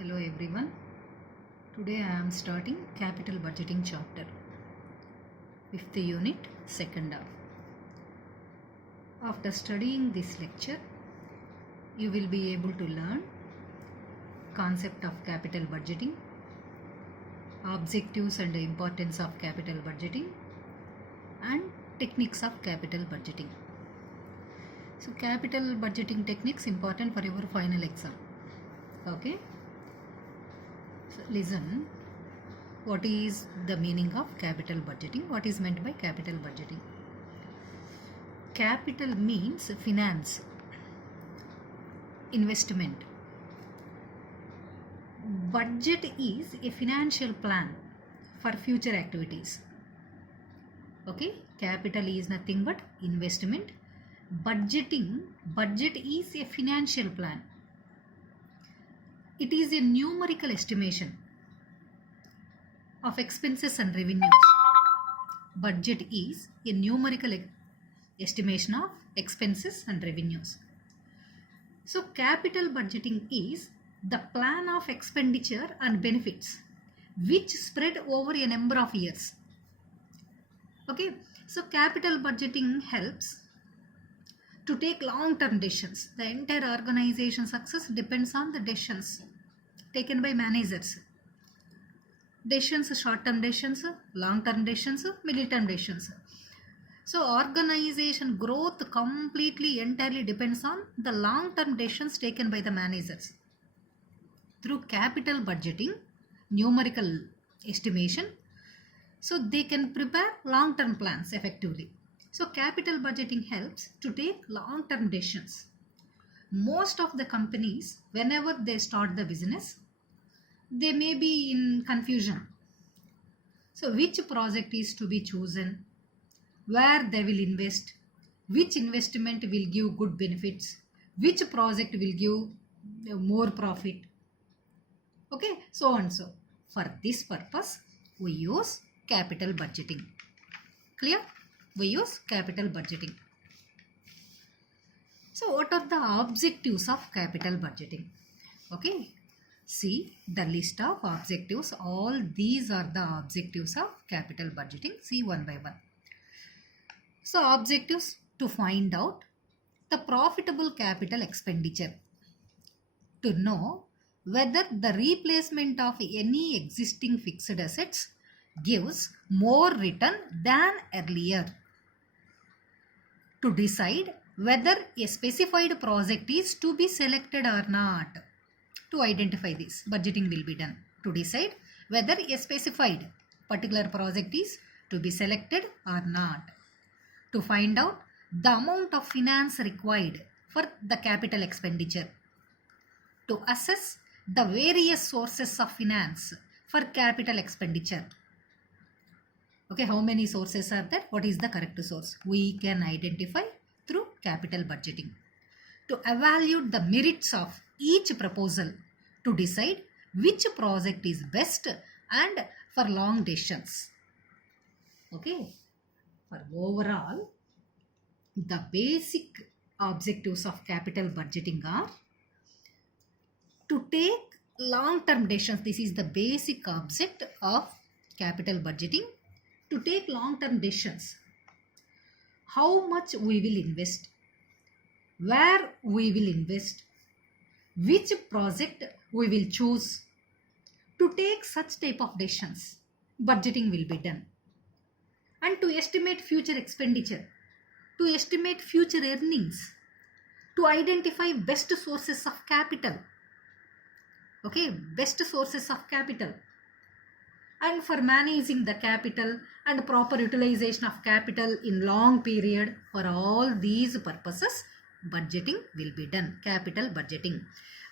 Hello everyone. Today I am starting capital budgeting chapter, 5th unit, second half. After studying this lecture, you will be able to learn concept of capital budgeting, objectives and importance of capital budgeting, and techniques of capital budgeting. So capital budgeting techniques important for your final exam. Okay. So listen, what is the meaning of capital budgeting? What is meant by capital budgeting? Capital means finance, investment. Budget is a financial plan for future activities. Okay, capital is nothing but investment. Budget is a financial plan. It is a numerical estimation of expenses and revenues. Budget is a numerical estimation of expenses and revenues. So capital budgeting is the plan of expenditure and benefits which spread over a number of years. Okay, so capital budgeting helps to take long-term decisions. The entire organization success depends on the decisions taken by managers. Decisions, short-term decisions, long-term decisions, middle-term decisions. So organization growth completely entirely depends on the long-term decisions taken by the managers. Through capital budgeting, numerical estimation, so they can prepare long-term plans effectively. So capital budgeting helps to take long-term decisions. Most of the companies, whenever they start the business, they may be in confusion. So which project is to be chosen, where they will invest, which investment will give good benefits, which project will give more profit. Okay, so and so. For this purpose, we use capital budgeting. Clear? We use capital budgeting. So what are the objectives of capital budgeting? Okay, see the list of objectives. All these are the objectives of capital budgeting. See one by one. So objectives: to find out the profitable capital expenditure, to know whether the replacement of any existing fixed assets gives more return than earlier, to decide whether a specified project is to be selected or not. To identify this, budgeting will be done to decide whether a specified particular project is to be selected or not. To find out the amount of finance required for the capital expenditure. To assess the various sources of finance for capital expenditure. Okay, how many sources are there? What is the correct source? We can identify through capital budgeting. To evaluate the merits of each proposal, to decide which project is best and for long distance. Okay, for overall, the basic objectives of capital budgeting are to take long-term decisions. This is the basic object of capital budgeting. To take long-term decisions. How much we will invest, where we will invest, which project we will choose. To take such type of decisions, budgeting will be done. And to estimate future expenditure, to estimate future earnings, to identify best sources of capital. Okay, best sources of capital. And for managing the capital and proper utilization of capital in long period, for all these purposes, budgeting will be done. Capital budgeting.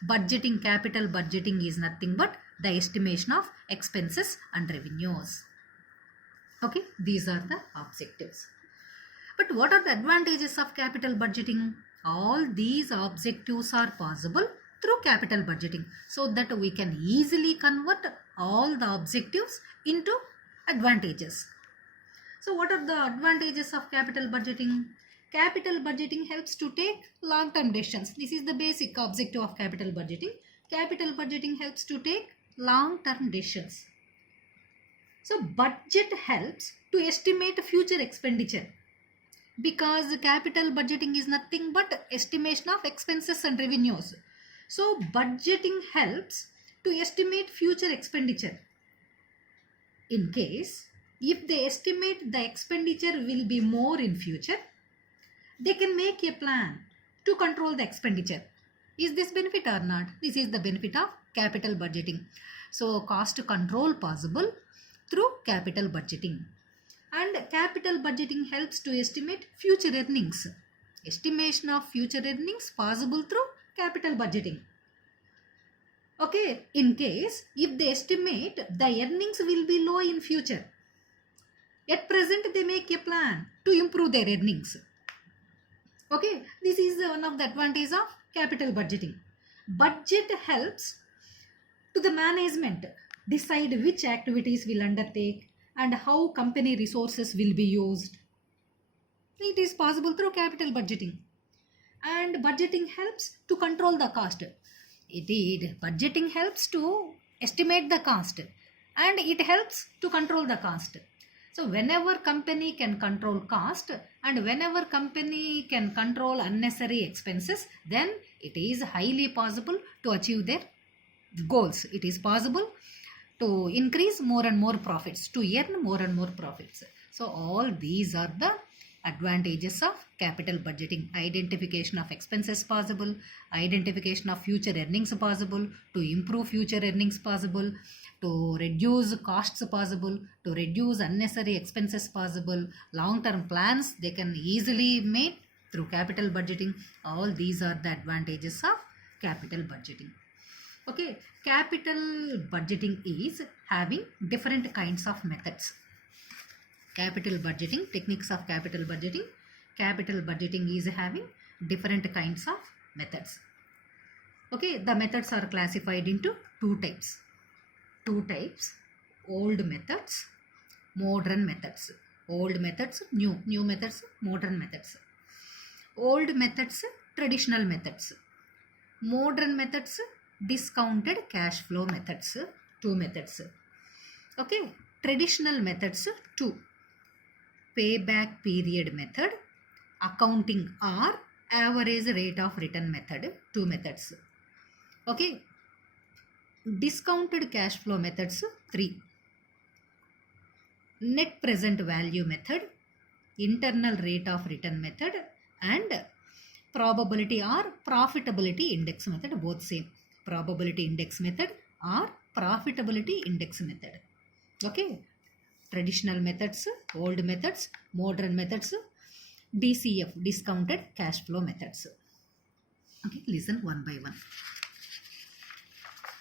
Budgeting, capital budgeting is nothing but the estimation of expenses and revenues. Okay, these are the objectives. But what are the advantages of capital budgeting? All these objectives are possible through capital budgeting, so that we can easily convert all the objectives into advantages. So what are the advantages of capital budgeting? Capital budgeting helps to take long-term decisions. This is the basic objective of capital budgeting, Capital budgeting helps to take long-term decisions. So budget helps to estimate future expenditure, because capital budgeting is nothing but estimation of expenses and revenues. So budgeting helps to estimate future expenditure. In case if they estimate the expenditure will be more in future, they can make a plan to control the expenditure. Is this benefit or not? This is the benefit of capital budgeting. So cost control possible through capital budgeting. And capital budgeting helps to estimate future earnings. Estimation of future earnings possible through capital budgeting. Okay, in case if they estimate the earnings will be low in future, at present they make a plan to improve their earnings. Okay, this is one of the advantages of capital budgeting. Budget helps to the management decide which activities will undertake and how company resources will be used. It is possible through capital budgeting. And budgeting helps to control the cost. Indeed, budgeting helps to estimate the cost and it helps to control the cost. So whenever company can control cost and whenever company can control unnecessary expenses, then it is highly possible to achieve their goals. It is possible to increase more and more profits, to earn more and more profits. So all these are the advantages of capital budgeting. Identification of expenses possible, identification of future earnings possible, to improve future earnings possible, to reduce costs possible, to reduce unnecessary expenses possible, long-term plans they can easily make through capital budgeting. All these are the advantages of capital budgeting. Okay, capital budgeting is having different kinds of methods. Capital budgeting, techniques of capital budgeting. Capital budgeting is having different kinds of methods. Okay, the methods are classified into two types. Old methods, modern methods. Old methods, new methods, modern methods. Old methods, traditional methods. Modern methods, discounted cash flow methods. Two methods. Okay, traditional methods, two. Payback period method, accounting or average rate of return method, two methods. Okay, discounted cash flow methods, three. Net present value method, internal rate of return method, and probability or profitability index method, both same. Probability index method or profitability index method. Okay, traditional methods, old methods, modern methods, DCF, discounted cash flow methods. Okay, listen one by one.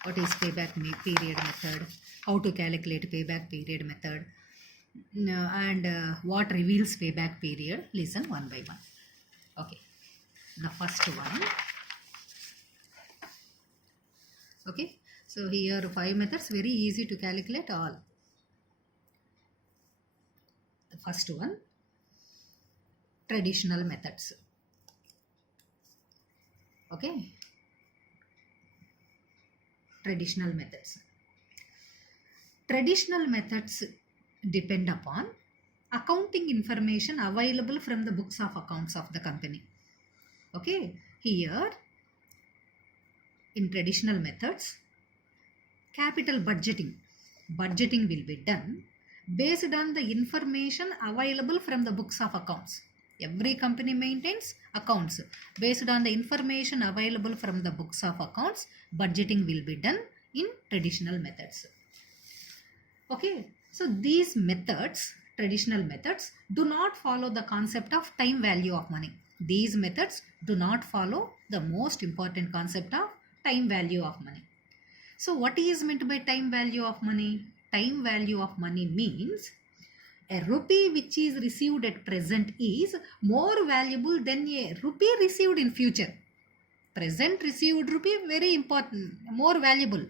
What is payback period method? How to calculate payback period method? And what reveals payback period? Listen one by one. Okay, the first one. Okay, so here 5 methods, very easy to calculate all. The first one, traditional methods. Okay, traditional methods. Traditional methods depend upon accounting information available from the books of accounts of the company. Okay, here in traditional methods, capital budgeting will be done based on the information available from the books of accounts. Every company maintains accounts. Based on the information available from the books of accounts, budgeting will be done in traditional methods. Okay, so these methods, traditional methods, do not follow the concept of time value of money. These methods do not follow the most important concept of time value of money. So what is meant by time value of money? Time value of money means a rupee which is received at present is more valuable than a rupee received in future. Present received rupee very important, more valuable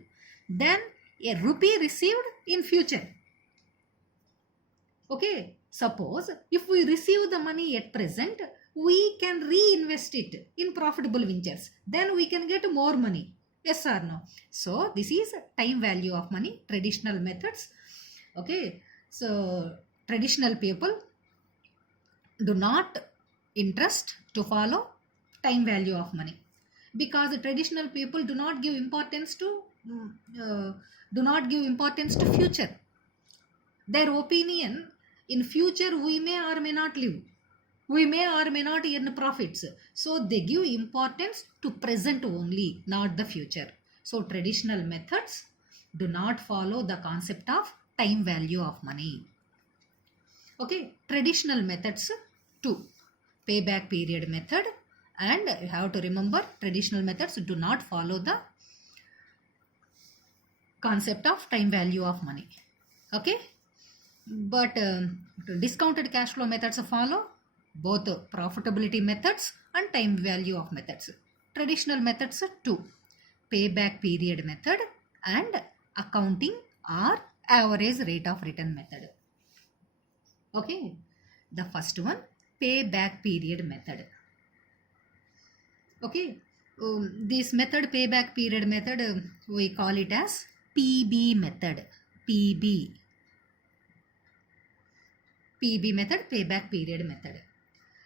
than a rupee received in future. Okay, suppose if we receive the money at present, we can reinvest it in profitable ventures. Then we can get more money. Yes or no? So this is time value of money, traditional methods. Okay, so traditional people do not interest to follow time value of money, because the traditional people do not give importance to future. Their opinion, in future we may or may not live, we may or may not earn profits, so they give importance to present only, not the future. So traditional methods do not follow the concept of time value of money. Okay, traditional methods, two: payback period method, and you have to remember traditional methods do not follow the concept of time value of money. Okay, but discounted cash flow methods follow both profitability methods and time value of methods. Traditional methods, two: payback period method and accounting or average rate of return method. Okay, the first one, payback period method. Okay, this method, payback period method, we call it as PB method. PB method, payback period method.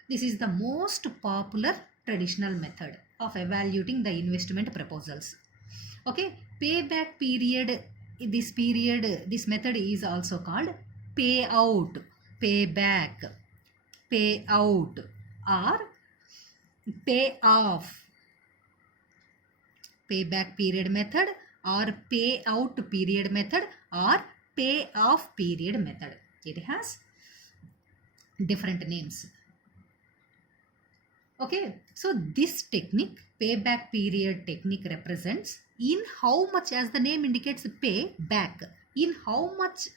This is the most popular traditional method of evaluating the investment proposals. Okay, payback period, this method is also called payout, payback, payout, or payoff. Payback period method or payout period method or payoff period method. It has different names. Okay, so this technique, payback period technique, represents in how much, as the name indicates, pay back, in how much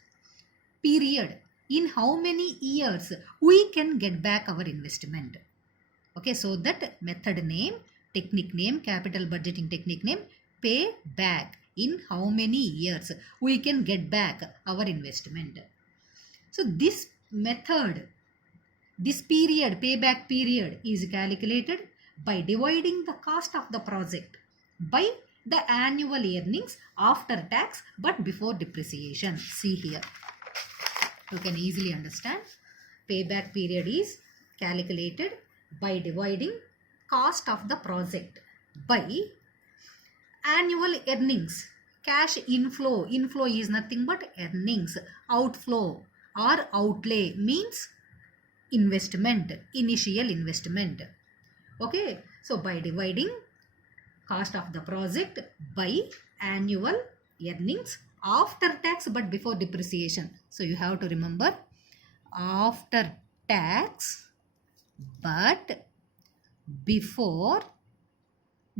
period, in how many years we can get back our investment. Okay, so that method name, technique name, capital budgeting technique name, pay back, in how many years we can get back our investment. So this method, this period, payback period, is calculated by dividing the cost of the project by the annual earnings after tax but before depreciation. See here, you can easily understand. Payback period is calculated by dividing cost of the project by annual earnings. Cash inflow, inflow is nothing but earnings. Outflow or outlay means investment, initial investment. Okay, so by dividing cost of the project by annual earnings after tax but before depreciation. So you have to remember, after tax but before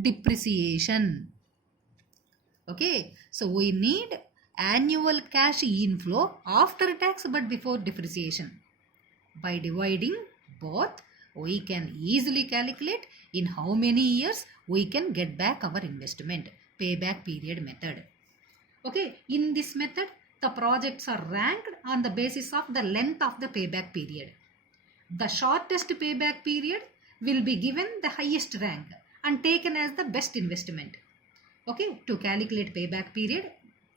depreciation. Okay, so we need annual cash inflow after tax but before depreciation. By dividing both, we can easily calculate in how many years we can get back our investment. Payback period method. Okay, in this method, the projects are ranked on the basis of the length of the payback period. The shortest payback period will be given the highest rank and taken as the best investment. Okay, to calculate payback period,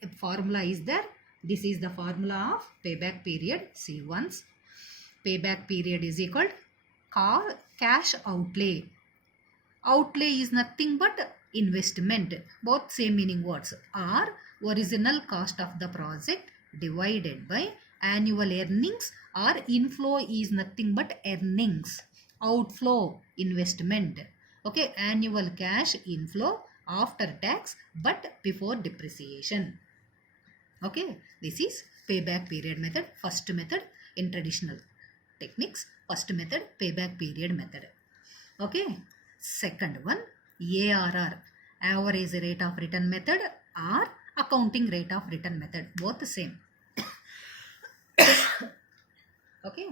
a formula is there. This is the formula of payback period. See once. Payback period is equal to cash outlay. Outlay is nothing but investment, both same meaning words, or original cost of the project divided by annual earnings, or inflow is nothing but earnings, outflow investment. Okay, annual cash inflow after tax but before depreciation. Okay, this is payback period method, first method in traditional techniques. First method, payback period method. Okay, second one, ARR, average rate of return method or accounting rate of return method, both the same. Okay,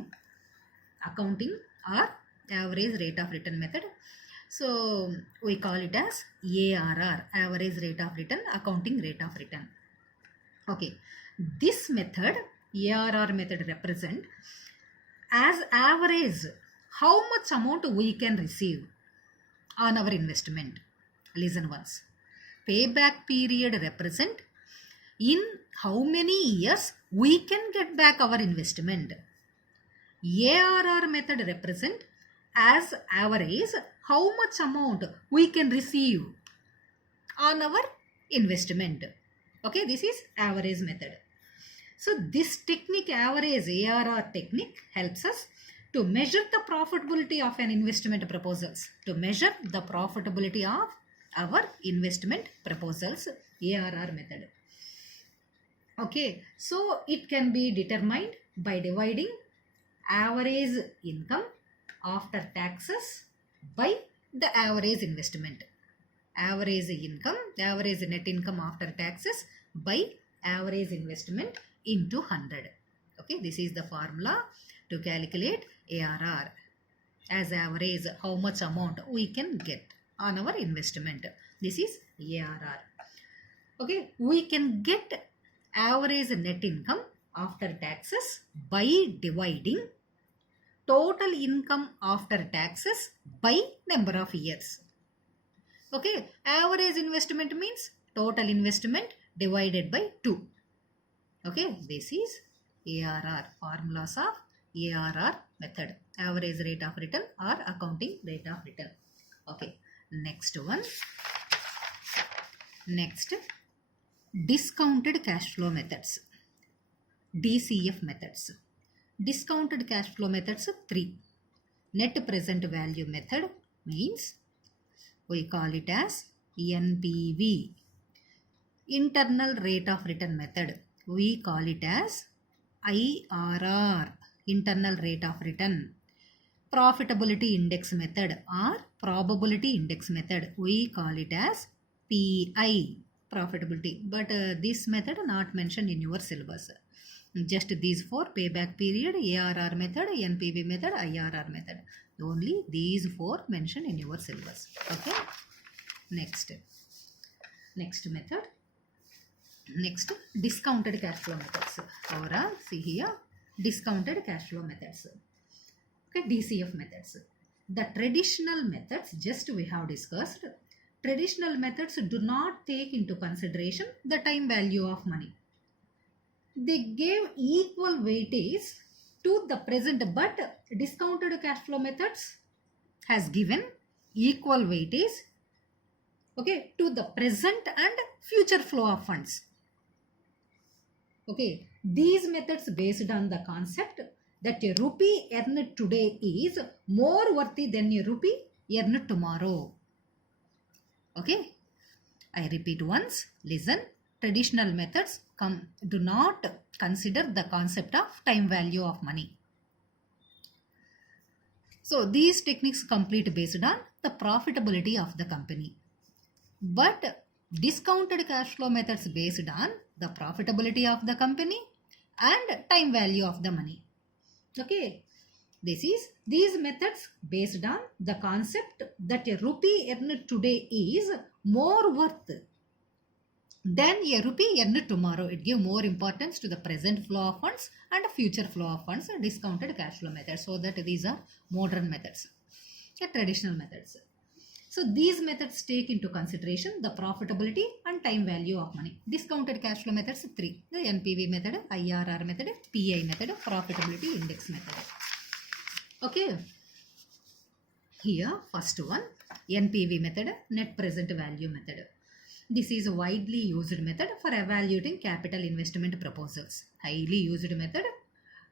accounting or average rate of return method. So we call it as ARR, average rate of return, accounting rate of return. Okay, this method, ARR method, represent as average how much amount we can receive on our investment. Listen once. payback period represent in how many years we can get back our investment. ARR method represent as average how much amount we can receive on our investment. Okay, this is average method. So this technique, average ARR technique, helps us to measure the profitability of an investment proposals. To measure the profitability of our investment proposals, ARR method. Okay, so it can be determined by dividing average income after taxes by the average investment. Average income, average net income after taxes by average investment into 100. Okay, this is the formula to calculate ARR as average, how much amount we can get on our investment. This is ARR. Okay, we can get average net income after taxes by dividing total income after taxes by number of years. Okay, average investment means total investment divided by 2. Okay, this is ARR, formulas of ARR method, average rate of return or accounting rate of return. Okay, next one. Next, discounted cash flow methods, DCF methods. Discounted cash flow methods 3. Net present value method means we call it as NPV. Internal rate of return method, we call it as IRR, internal rate of return. Profitability index method or probability index method, we call it as PI, profitability. But this method not mentioned in your syllabus. Just these 4: payback period, ARR method, NPV method, IRR method. Only these 4 mentioned in your syllabus. Okay. Next method. Next, discounted cash flow methods. Overall, see here, discounted cash flow methods. Okay, DCF methods. The traditional methods, just we have discussed. Traditional methods do not take into consideration the time value of money. They gave equal weightage to the present, but discounted cash flow methods has given equal weightage, okay, to the present and future flow of funds. Okay, these methods based on the concept that a rupee earned today is more worthy than a rupee earned tomorrow. Okay, I repeat once, listen. Traditional methods do not consider the concept of time value of money. So these techniques complete based on the profitability of the company. But discounted cash flow methods based on the profitability of the company and time value of the money. Okay, these methods based on the concept that a rupee earned today is more worth than a rupee earned tomorrow. It gives more importance to the present flow of funds and future flow of funds, discounted cash flow methods. So that these are modern methods, traditional methods. So these methods take into consideration the profitability and time value of money. Discounted cash flow methods 3. The NPV method, IRR method, PI method, profitability index method. Okay. Here first one, NPV method, net present value method. This is a widely used method for evaluating capital investment proposals. Highly used method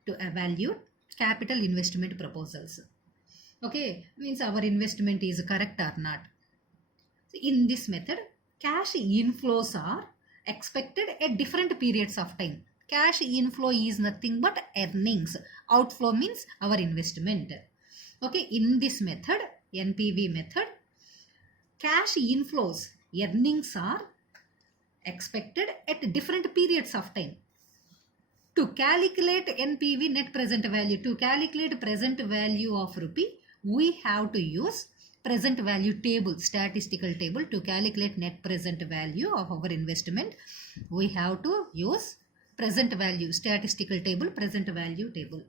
to evaluate capital investment proposals. Okay, means our investment is correct or not. In this method, cash inflows are expected at different periods of time. Cash inflow is nothing but earnings. Outflow means our investment. Okay, in this method, NPV method, cash inflows, earnings are expected at different periods of time. To calculate NPV, net present value, to calculate present value of rupee, we have to use present value table, statistical table. To calculate net present value of our investment, we have to use present value, statistical table, present value table.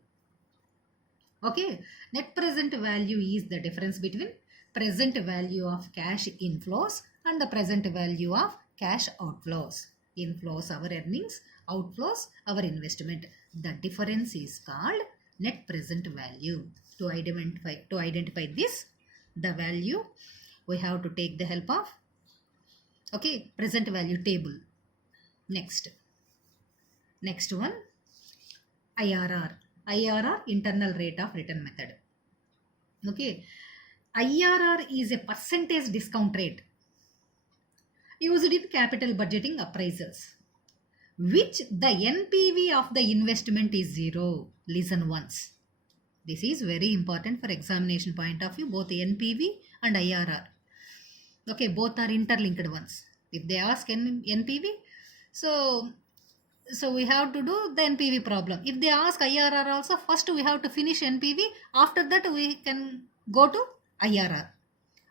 Okay, net present value is the difference between present value of cash inflows and the present value of cash outflows. Inflows our earnings, outflows our investment. The difference is called net present value. To identify this, the value, we have to take the help of present value table. Next one, IRR. IRR, internal rate of return method. Okay, IRR is a percentage discount rate used in capital budgeting appraisals, which the NPV of the investment is 0. Listen once. This is very important for examination point of view, both NPV and IRR. Okay, both are interlinked ones. If they ask NPV, so we have to do the NPV problem. If they ask IRR also, first we have to finish NPV. After that, we can go to IRR.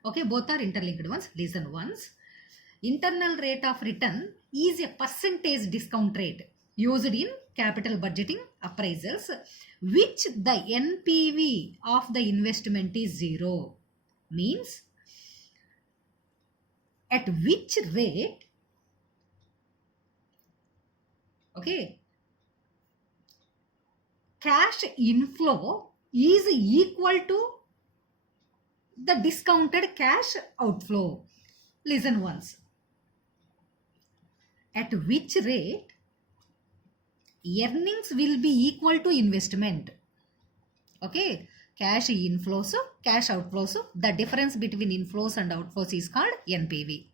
Okay, both are interlinked ones. Listen once. Internal rate of return is a percentage discount rate used in capital budgeting appraisals, which the NPV of the investment is 0. Means at which rate cash inflow is equal to the discounted cash outflow. Listen once. At which rate earnings will be equal to investment. Okay, cash inflows, cash outflows, the difference between inflows and outflows is called NPV.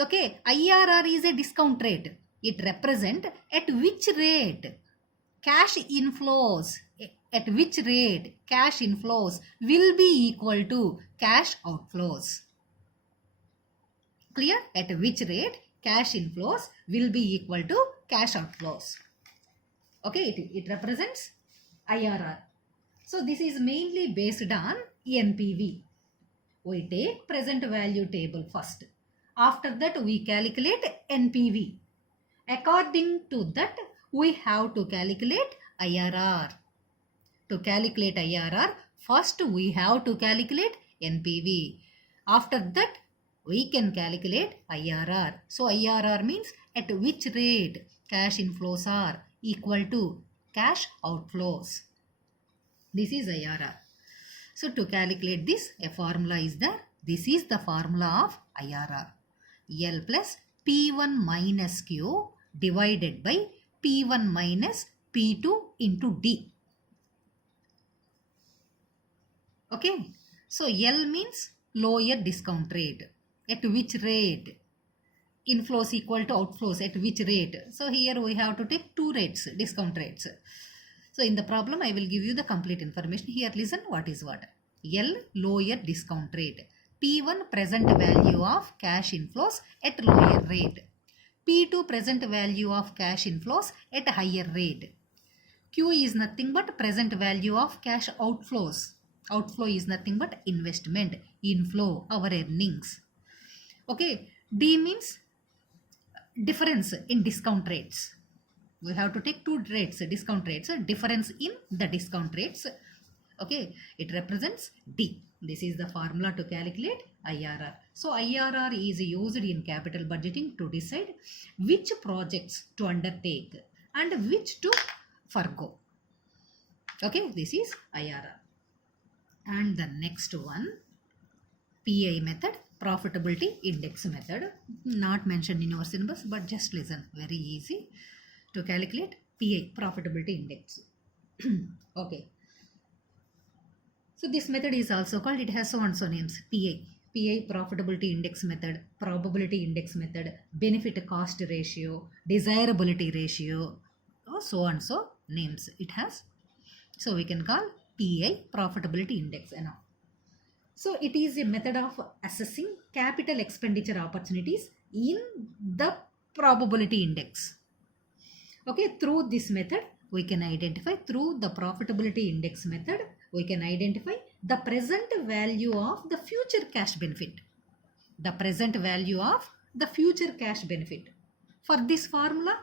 Okay, IRR is a discount rate. It represents at which rate cash inflows will be equal to cash outflows. Clear? At which rate cash inflows will be equal to cash outflows. Okay, it represents IRR. So this is mainly based on NPV. We take present value table first. After that, we calculate NPV. According to that, we have to calculate IRR. To calculate IRR, first we have to calculate NPV. After that, we can calculate IRR. So IRR means at which rate cash inflows are equal to cash outflows. This is IRR. So to calculate this, a formula is there. This is the formula of IRR. L plus P1 minus Q divided by P1 minus P2 into D. Okay. So L means lower discount rate. At which rate inflows equal to outflows, at which rate. So here we have to take two rates, discount rates. So in the problem, I will give you the complete information. Here listen what is what. L, lower discount rate. P1, present value of cash inflows at lower rate. P2, present value of cash inflows at higher rate. Q is nothing but present value of cash outflows. Outflow is nothing but investment, inflow, our earnings. Okay, D means difference in discount rates. We have to take two rates, discount rates, difference in the discount rates. Okay, it represents D. This is the formula to calculate IRR. So IRR is used in capital budgeting to decide which projects to undertake and which to forgo. Okay, this is IRR. And the next one, PI method, profitability index method. Not mentioned in your syllabus, but just listen. Very easy to calculate PI, profitability index. Okay. So this method is also called, it has so and so names. PI, profitability index method, probability index method, benefit cost ratio, desirability ratio, so and so names it has. So we can call PI, profitability index. So it is a method of assessing capital expenditure opportunities in the probability index. Okay, through this method, we can identify, through the profitability index method, we can identify the present value of the future cash benefit. The present value of the future cash benefit. For this formula,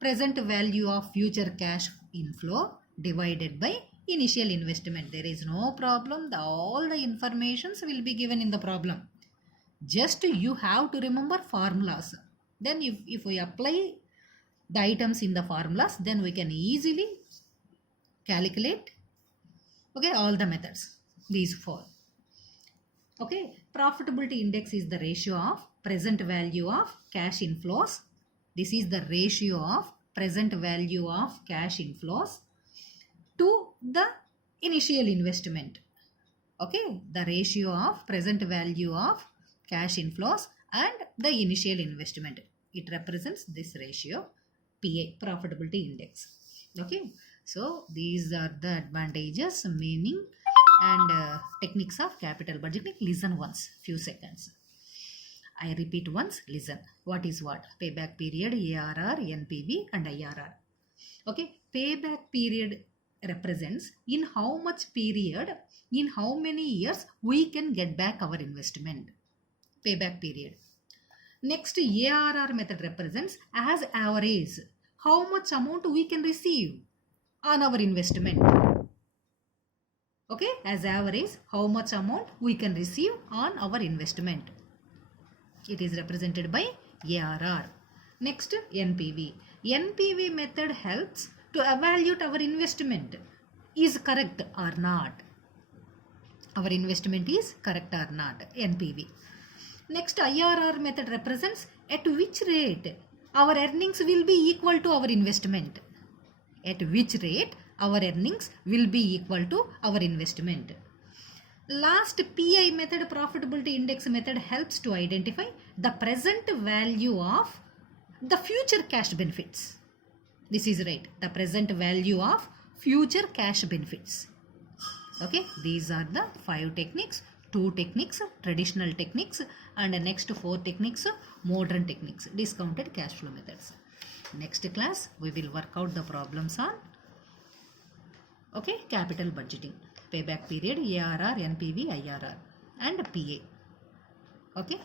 present value of future cash inflow divided by initial investment. There is no problem. All the informations will be given in the problem. Just you have to remember formulas. Then if we apply the items in the formulas, then we can easily calculate, okay, all the methods, these four. Okay, profitability index is the ratio of present value of cash inflows. This is the ratio of present value of cash inflows to the initial investment. Okay, the ratio of present value of cash inflows and the initial investment. It represents this ratio, PI, profitability index. Okay, so these are the advantages, meaning and techniques of capital budgeting. Listen once, few seconds. I repeat once, listen. What is what? Payback period, ARR, NPV and IRR. Okay, payback period represents in how much period, in how many years we can get back our investment. Payback period. Next, ARR method represents as average, how much amount we can receive on our investment. Okay, as average, how much amount we can receive on our investment. It is represented by ARR. Next, NPV. NPV method helps to evaluate our investment is correct or not. Our investment is correct or not, NPV. Next, IRR method represents at which rate our earnings will be equal to our investment. At which rate our earnings will be equal to our investment. Last, PI method, profitability index method, helps to identify the present value of the future cash benefits. This is right, the present value of future cash benefits. Okay, these are the 5 techniques, 2 techniques, traditional techniques, and the next 4 techniques, modern techniques, discounted cash flow methods. Next class, we will work out the problems on, okay, capital budgeting, payback period, ARR, NPV, IRR, and PA. Okay.